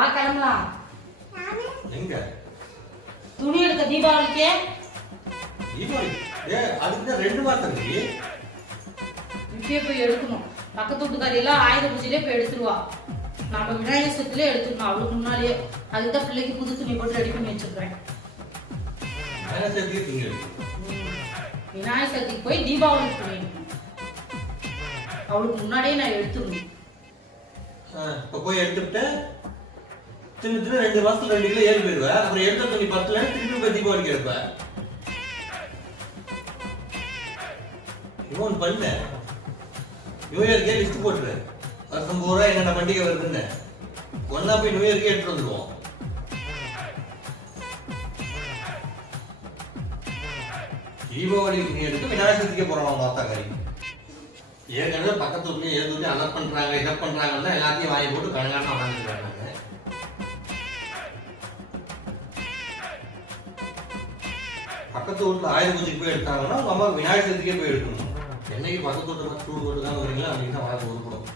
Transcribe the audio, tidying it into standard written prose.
வா கிளம்பலாம். எங்க துணி எடுக்க தீபாவளிக்கு. தீபாவளி அதுக்கு 2 மாசம் இருக்கு. இப்பயே போய் எடுக்கணும். பக்கத்து வீட்டுக்காரி எல்லாம் ஆயுத பூஜையிலே போய் எடுத்துருவா. நம்ம விநாயகர் சதுர்த்திலே எடுத்துக்கணும் அவளுக்கு முன்னாடியே. அதுதான் பிள்ளைக்கு புது துணி போட்டு ரெடி பண்ணி வச்சிருக்கேன். விநாயகர் சதுர்த்திக்கு துணி எடுக்கணும். விநாயகர் சதுர்த்திக்கு போய் தீபாவளி துணி எடுக்கணும். அவளுக்கு முன்னாடியே நான் எடுத்துக்கணும். இப்ப போய் எடுத்துட்டு சின்ன 2 மாசத்துல 2 கிலோ ஏறி போயிடுவேன். அப்புறம் எடுத்த துணி 10 திருப்பி போய் தீபாவளிக்கு எடுப்பேன். இவன் பண்ண நியூ இயர்க்கே லிஸ்ட் போட்டுரு. வருஷம் பூரா என்னென்ன பண்டிகை வருதுன்னு ஒன்னா போய் நியூ இயர்க்கே எடுத்துட்டு வந்துடுவோம். தீபாவளி துணி எடுத்து விநாயகர் சதுர்த்திக்கே போறோம். மாத்தாக்காரி ஏற்கனவே பக்கத்து வீட்லயும் ஏதோ அலர்ட் பண்றாங்க இதை பண்றாங்கன்னா எல்லாத்தையும் வாங்கி போட்டு கணக்கான உட்காந்துருக்காங்க. பக்கத்து வீட்டுல ஆயுத பூஜைக்கு போய் எடுத்தாங்கன்னா உங்க அம்மா விநாயகர் சதுர்த்திக்கே போய் எடுக்கணும். என்னைக்கு பக்கத்து வீட்டுல சூடு போட்டுதான் வரீங்களா அன்னைக்கு தான் வாழ்க்கை ஒதுக்கணும்.